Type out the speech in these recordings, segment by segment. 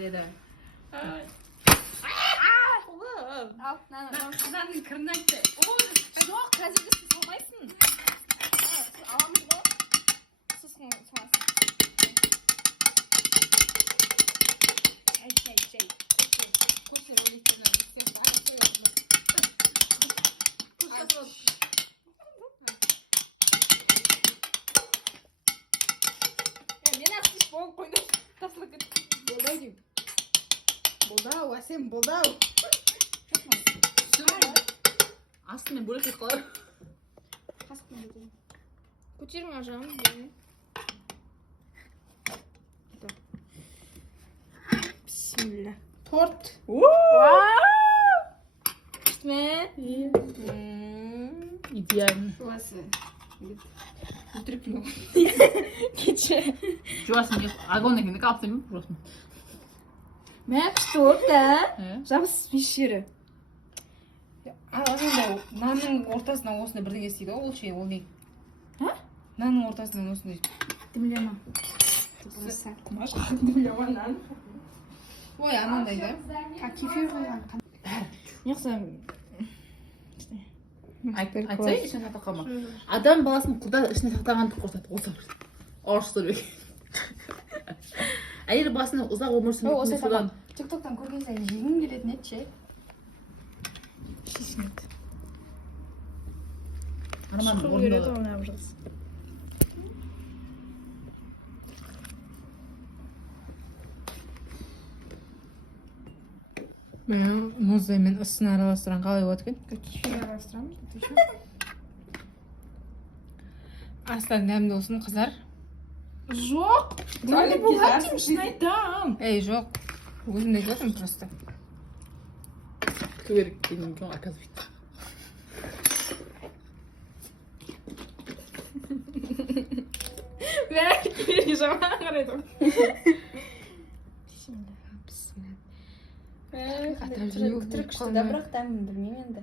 dedi. Al, Kazanın kırını açtı. Yok, қазіргі сіз салмайсың. Аламыз ғой. Сіз саласың. Чай. Koşu öğretmenler. Мен астыш болып қойдым. Тасылып кетті. Болды деймін. Болды-ау, әсем, болды-ау. Астымен бөлек кетіп қалар. Қасықпен кетемін. Көтерің ажам. Бисмилля. Торт. Піштіме? İdeal. Жуасы. Өтірік пілу. Кече. Жуасың деп, агон екен, каптың ба? Жуасың. Мә пішті от да. Жабыс пешері. Ағында нанның ортасынан осында бірдеңе істейді ғой, ол ше, ол не? Нанның ортасынан осындай. Дімлема. Құмаш дімлема нан. Ой, анандай да. Кефир қойған. Неқсам. Айтсай, ішіне сақтақалма. Адам баласын құда ішіне сақтағанды қорсады. Осы орыстыр бек. Әйел басына ұзақ өмір Осы сүрмек содан. тиктоктан көрген сайын жегім келетін еді ше. Шешінеді. Арман Шықыр орындалады. көреді оны абжас. Мен мұздай мен ыстын араластырған қалай болады екен? Кефир араластырамыз. Астан дәмді болсын, қыздар. Жоқ. Дәмді болады деймін, шын айтам. Ей, жоқ. Өзім де айтып просто. Күту керек деген екен, оказывается. Бәрі жаман қарайды. Түрік күшті да, бірақ дәмін білмеймін енді.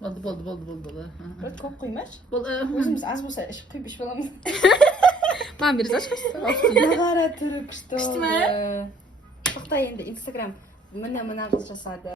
Болды. Бір көп қоймаш. Болды. Өзіміз аз болса ішіп құйып ішіп аламыз. Мам, бере салшы. Нағара түрік күшті Күшті ме? болды. Тоқта енді Инстаграм мына қыз жасады.